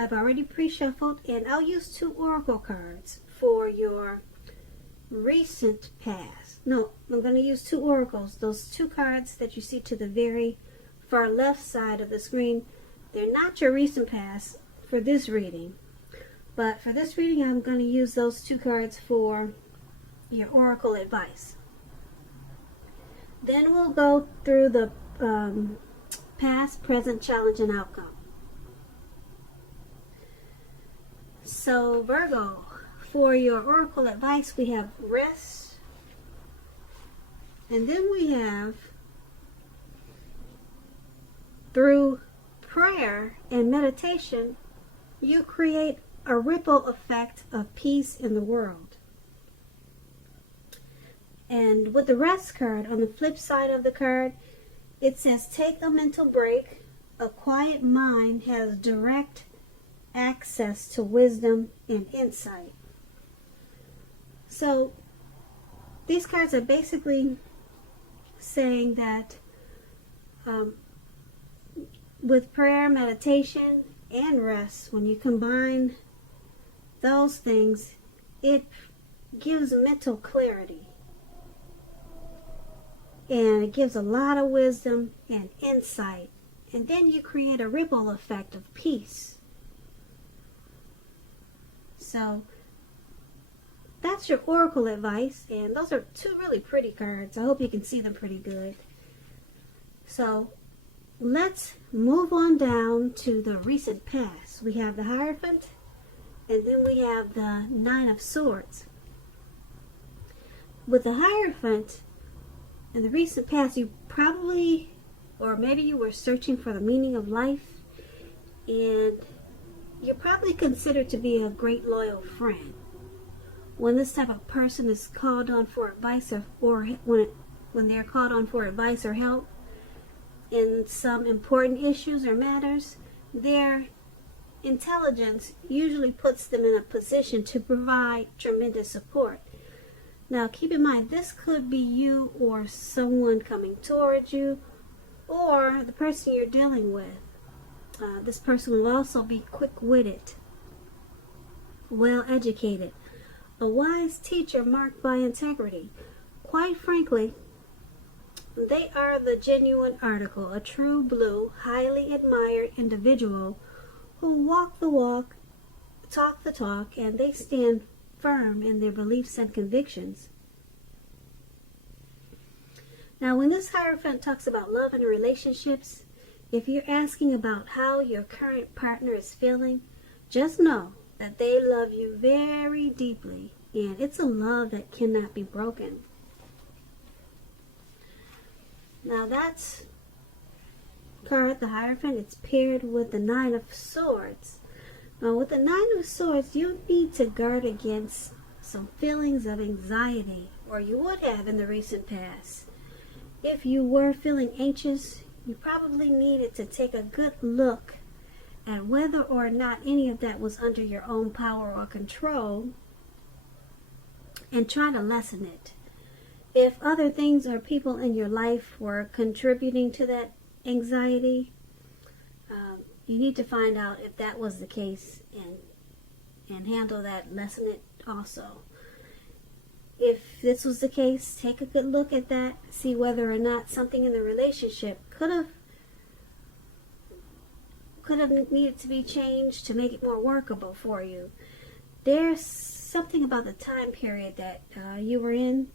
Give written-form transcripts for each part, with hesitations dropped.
I've already pre-shuffled, and I'll use 2 oracle cards for your recent past. No, I'm going to use 2 oracles. Those 2 cards that you see to the very far left side of the screen, they're not your recent past for this reading. But for this reading, I'm going to use those 2 cards for your oracle advice. Then we'll go through the past, present, challenge, and outcome. So Virgo, for your oracle advice, we have rest, and then we have through prayer and meditation, you create a ripple effect of peace in the world. And with the rest card, on the flip side of the card, it says take a mental break. A quiet mind has direct access to wisdom and insight. So these cards are basically saying that with prayer, meditation, and rest, when you combine those things, it gives mental clarity. And it gives a lot of wisdom and insight. And then you create a ripple effect of peace. So that's your oracle advice. And those are 2 really pretty cards. I hope you can see them pretty good. So let's move on down to the recent past. We have the Hierophant, and then we have the 9 of Swords. With the Hierophant, in the recent past, you probably, or maybe you were searching for the meaning of life, and you're probably considered to be a great loyal friend. When this type of person is called on for advice, or when they're called on for advice or help in some important issues or matters, their intelligence usually puts them in a position to provide tremendous support. Now, keep in mind, this could be you or someone coming towards you, or the person you're dealing with. This person will also be quick-witted, well-educated, a wise teacher marked by integrity. Quite frankly, they are the genuine article, a true blue, highly admired individual who walk the walk, talk the talk, and they stand firm in their beliefs and convictions. Now, when this Hierophant talks about love and relationships, if you're asking about how your current partner is feeling, just know that they love you very deeply, and it's a love that cannot be broken. Now, that's card, the Hierophant. It's paired with the 9 of Swords. Now, with the 9 of Swords, you need to guard against some feelings of anxiety, or you would have in the recent past. If you were feeling anxious, you probably needed to take a good look at whether or not any of that was under your own power or control, and try to lessen it. If other things or people in your life were contributing to that anxiety, you need to find out if that was the case and handle that, lessen it also. If this was the case, take a good look at that, see whether or not something in the relationship could have needed to be changed to make it more workable for you. There's something about the time period that you were in.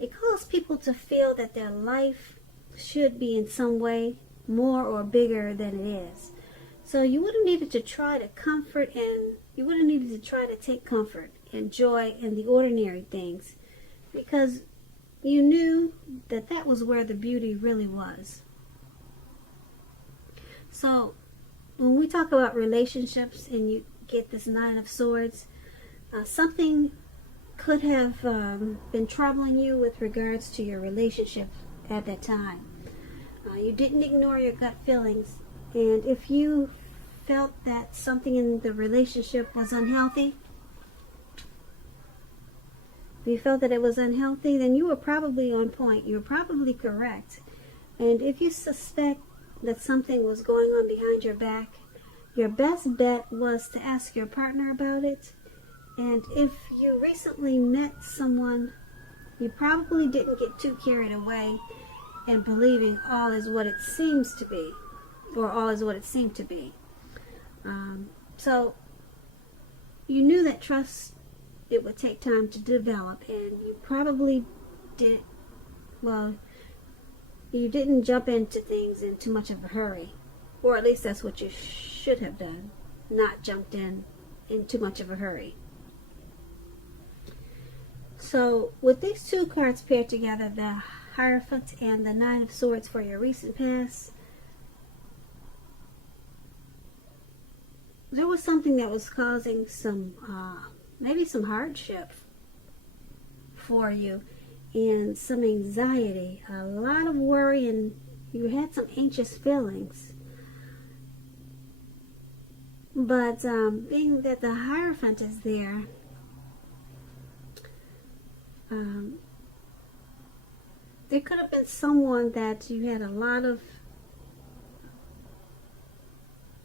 It caused people to feel that their life should be in some way more or bigger than it is. So you would have needed to try to comfort, and you would have needed to try to take comfort and joy in the ordinary things, because you knew that that was where the beauty really was. So when we talk about relationships and you get this 9 of Swords, something could have been troubling you with regards to your relationship at that time. You didn't ignore your gut feelings, and if you felt that something in the relationship was unhealthy, if you felt that it was unhealthy, then you were probably on point. You were probably correct. And if you suspect that something was going on behind your back your best bet was to ask your partner about it. And if you recently met someone, you probably didn't get too carried away in believing all is what it seems to be, or all is what it seemed to be. So you knew that trust, it would take time to develop, and you probably did, well, you didn't jump into things in too much of a hurry, or at least that's what you should have done, not jumped in too much of a hurry. So with these two cards paired together, the Hierophant and the Nine of Swords for your recent past, there was something that was causing some, maybe some hardship for you and some anxiety, a lot of worry, and you had some anxious feelings. But being that the Hierophant is there, there could have been someone that you had a lot of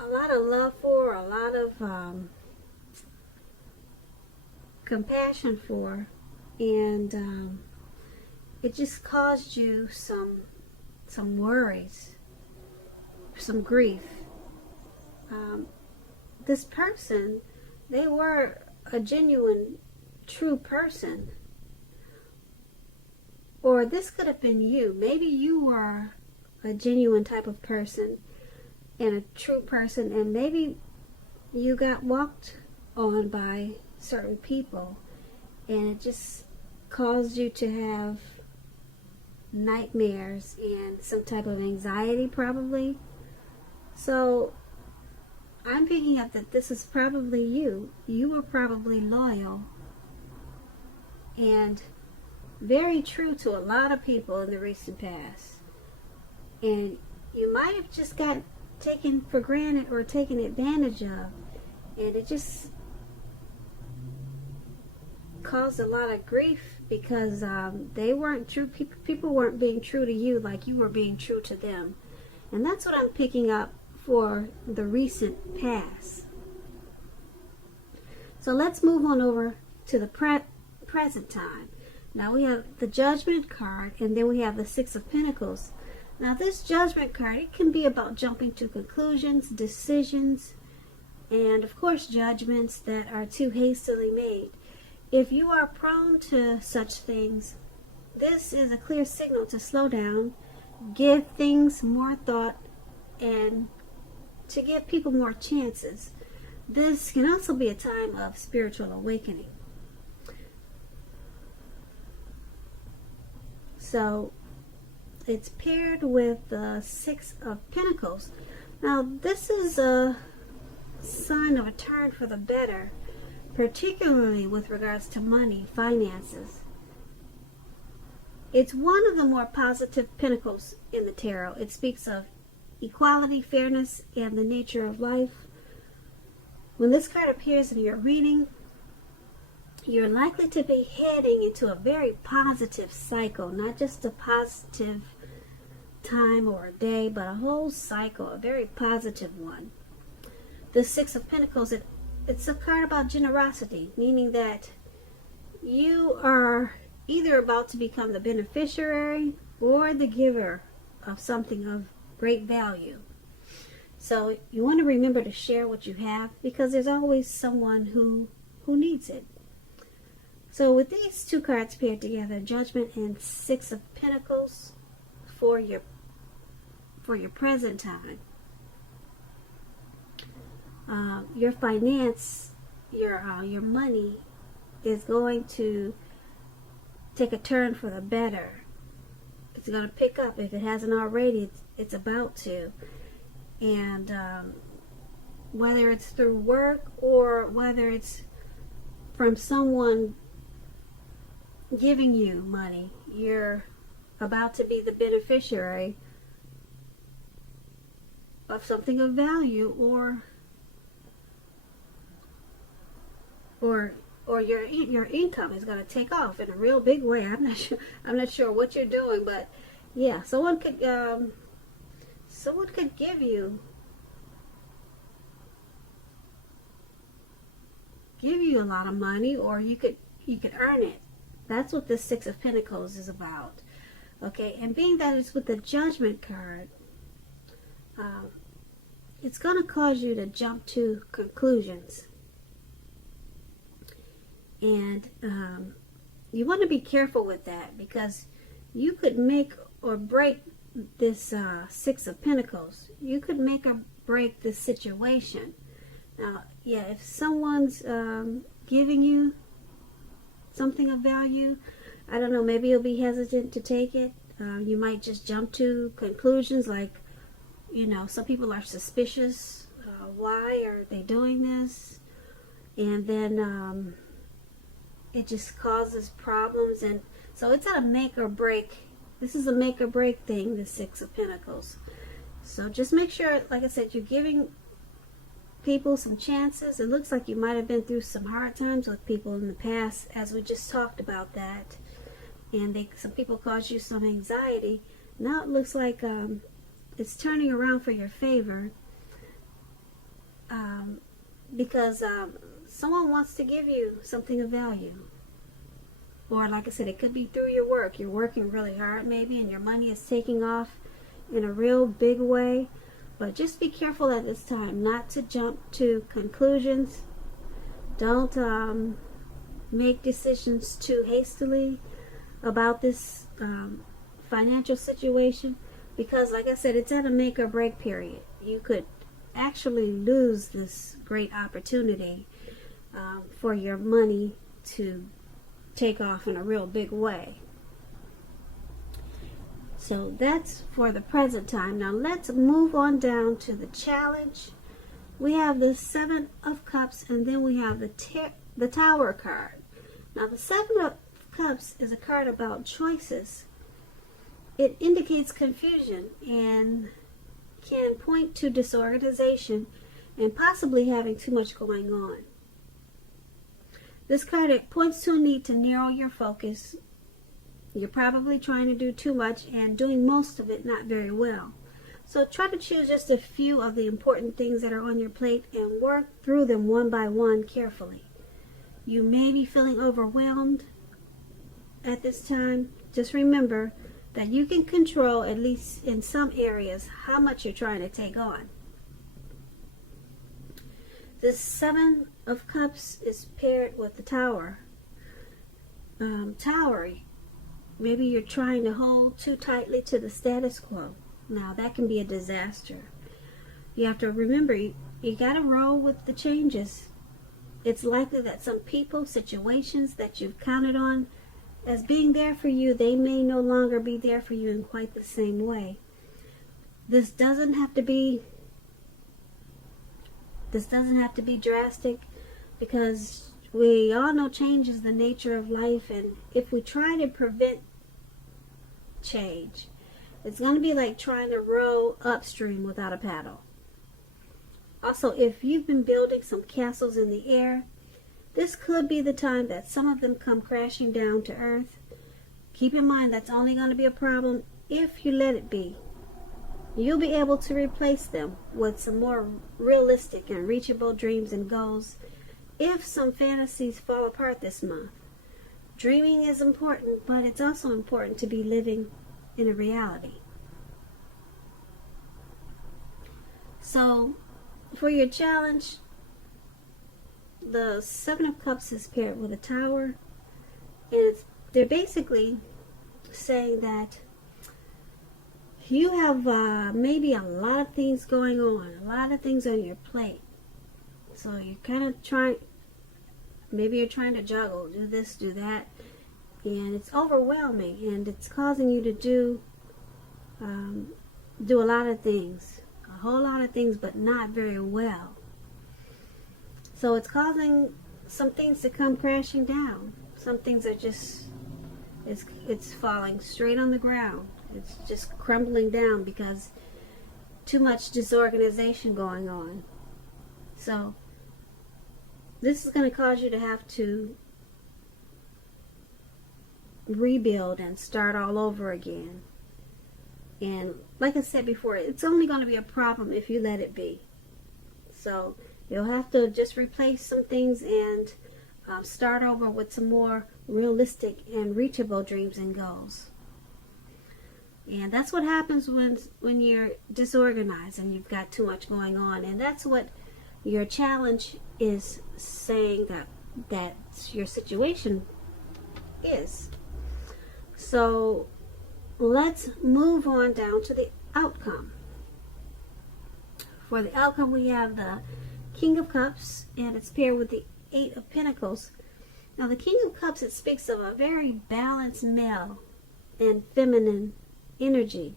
love for, a lot of compassion for, and it just caused you some worries, some grief. This person, they were a genuine, true person. Or this could have been you. Maybe you were a genuine type of person and a true person, and maybe you got walked on by certain people, and it just caused you to have nightmares and some type of anxiety, probably. So I'm picking up that this is probably you. You were probably loyal and very true to a lot of people in the recent past. And you might have just got taken for granted or taken advantage of. And it just caused a lot of grief because they weren't true. People weren't being true to you like you were being true to them. And that's what I'm picking up for the recent past. So let's move on over to the present time. Now we have the Judgment card, and then we have the Six of Pentacles. Now this Judgment card, it can be about jumping to conclusions, decisions, and of course judgments that are too hastily made. If you are prone to such things, this is a clear signal to slow down, give things more thought, and to give people more chances. This can also be a time of spiritual awakening. So it's paired with the Six of Pentacles. Now this is a sign of a turn for the better, particularly with regards to money, finances. It's one of the more positive pentacles in the tarot. It speaks of equality, fairness, and the nature of life. When this card appears in your reading, you're likely to be heading into a very positive cycle, not just a positive time or a day, but a whole cycle, a very positive one. The Six of Pentacles, it's a card about generosity, meaning that you are either about to become the beneficiary or the giver of something of great value. So you want to remember to share what you have, because there's always someone who needs it. So with these two cards paired together, Judgment and Six of Pentacles for your present time, your finance, your money is going to take a turn for the better. It's going to pick up. If it hasn't already, it's about to. And whether it's through work or whether it's from someone giving you money, you're about to be the beneficiary of something of value, or your income is going to take off in a real big way. I'm not sure what you're doing, but yeah, someone could give you give you a lot of money, or you could earn it. That's what the Six of Pentacles is about. Okay, and being that it's with the Judgment card, it's going to cause you to jump to conclusions. And you want to be careful with that, because you could make or break this Six of Pentacles. You could make or break this situation. Now, yeah, if someone's giving you something of value, I don't know, maybe you'll be hesitant to take it. You might just jump to conclusions like, you know, some people are suspicious. Why are they doing this? And then it just causes problems. And so it's a make or break. This is a make or break thing, the Six of Pentacles. So just make sure, like I said, you're giving people some chances. It looks like you might have been through some hard times with people in the past, as we just talked about that. And some people caused you some anxiety. Now it looks like it's turning around for your favor, because someone wants to give you something of value. Or like I said, it could be through your work. You're working really hard maybe, and your money is taking off in a real big way. But just be careful at this time not to jump to conclusions. Don't make decisions too hastily about this financial situation, because like I said, it's at a make or break period. You could actually lose this great opportunity for your money to take off in a real big way. So that's for the present time. Now let's move on down to the challenge. We have the Seven of Cups, and then we have the Tower card. Now the Seven of Cups is a card about choices. It indicates confusion and can point to disorganization and possibly having too much going on. This card, it points to a need to narrow your focus. You're probably trying to do too much and doing most of it not very well. So try to choose just a few of the important things that are on your plate and work through them one by one carefully. You may be feeling overwhelmed at this time. Just remember that you can control, at least in some areas, how much you're trying to take on. This Seven of Cups is paired with the Tower. Tower, maybe you're trying to hold too tightly to the status quo. Now that can be a disaster. You have to remember, you got to roll with the changes. It's likely that some people, situations that you've counted on as being there for you, they may no longer be there for you in quite the same way. This doesn't have to be drastic, because we all know change is the nature of life, and if we try to prevent change, it's going to be like trying to row upstream without a paddle. Also, if you've been building some castles in the air, this could be the time that some of them come crashing down to earth. Keep in mind that's only going to be a problem if you let it be. You'll be able to replace them with some more realistic and reachable dreams and goals if some fantasies fall apart this month. Dreaming is important, but it's also important to be living in a reality. So, for your challenge, the Seven of Cups is paired with a Tower, and they're basically saying that you have maybe a lot of things going on, a lot of things on your plate. So you're kind of maybe you're trying to juggle, do this, do that, and it's overwhelming, and it's causing you to do a lot of things, a whole lot of things, but not very well. So it's causing some things to come crashing down. Some things are just, it's falling straight on the ground. It's just crumbling down because too much disorganization going on. So this is going to cause you to have to rebuild and start all over again. And like I said before, it's only going to be a problem if you let it be. So You'll have to just replace some things and start over with some more realistic and reachable dreams and goals. And that's what happens when you're disorganized and you've got too much going on. And that's what your challenge is saying that your situation is. So let's move on down to the outcome. For the outcome, we have the King of Cups, and it's paired with the Eight of Pentacles. Now, the King of Cups, it speaks of a very balanced male and feminine energy.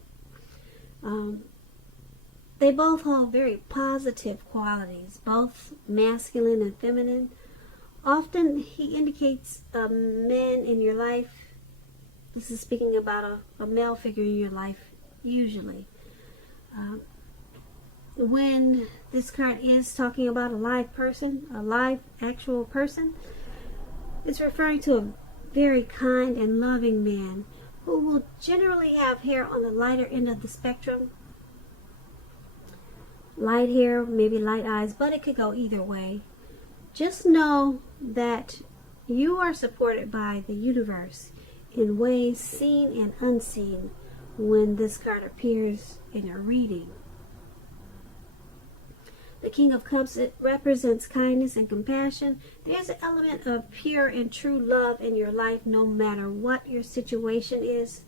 They both hold very positive qualities, both masculine and feminine. Often, he indicates a man in your life. This is speaking about a male figure in your life, usually. When this card is talking about a live person, a live actual person, it's referring to a very kind and loving man who will generally have hair on the lighter end of the spectrum. Light hair, maybe light eyes, but it could go either way. Just know that you are supported by the universe in ways seen and unseen when this card appears in a reading. The King of Cups, it represents kindness and compassion. There's an element of pure and true love in your life no matter what your situation is.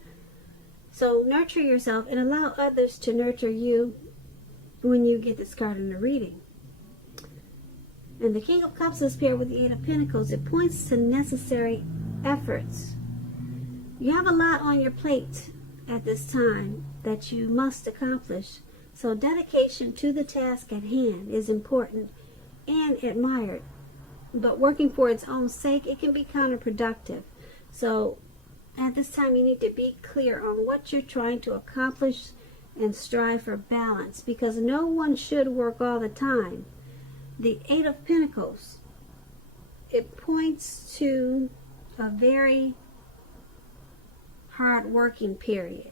So nurture yourself and allow others to nurture you when you get this card in the reading. And the King of Cups is paired with the Eight of Pentacles. It points to necessary efforts. You have a lot on your plate at this time that you must accomplish. So dedication to the task at hand is important and admired. But working for its own sake, it can be counterproductive. So at this time, you need to be clear on what you're trying to accomplish and strive for balance, because no one should work all the time. The Eight of Pentacles, it points to a very hard working period.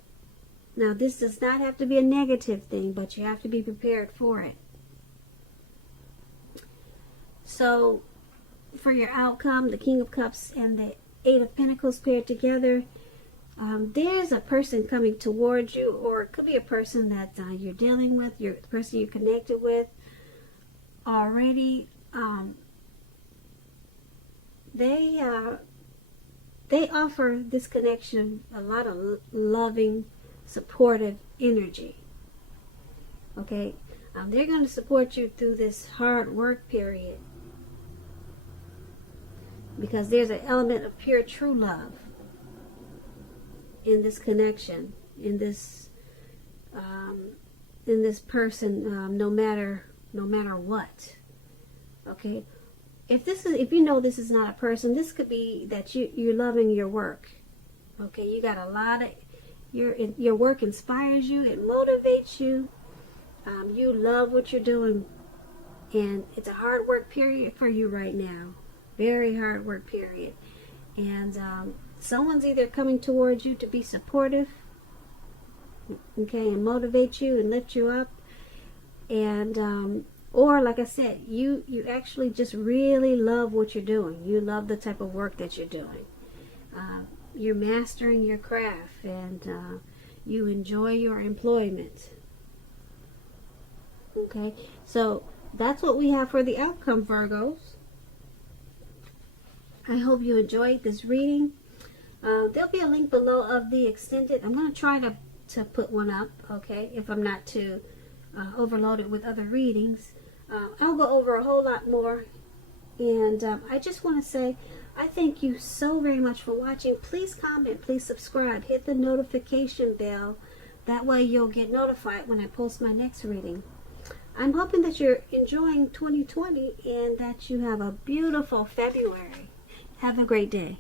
Now, this does not have to be a negative thing, but you have to be prepared for it. So, for your outcome, the King of Cups and the Eight of Pentacles paired together, there's a person coming towards you, or it could be a person that you're dealing with, the person you're connected with already. They offer this connection a lot of loving, supportive energy. Okay, they're going to support you through this hard work period, because there's an element of pure true love in this connection, in this person, no matter what. Okay, if you know this is not a person, this could be that you're loving your work. Okay, you got a lot of your work inspires you, it motivates you. You love what you're doing, and it's a hard work period for you right now. Very hard work period. And someone's either coming towards you to be supportive, okay, and motivate you and lift you up, and or like I said, you actually just really love what you're doing. You love the type of work that you're doing. You're mastering your craft, and you enjoy your employment. Okay, so that's what we have for the outcome, Virgos. I hope you enjoyed this reading. There'll be a link below of the extended. I'm going to try to put one up, okay, if I'm not too overloaded with other readings. I'll go over a whole lot more. And I just want to say, I thank you so very much for watching. Please comment, please subscribe, hit the notification bell. That way you'll get notified when I post my next reading. I'm hoping that you're enjoying 2020 and that you have a beautiful February. Have a great day.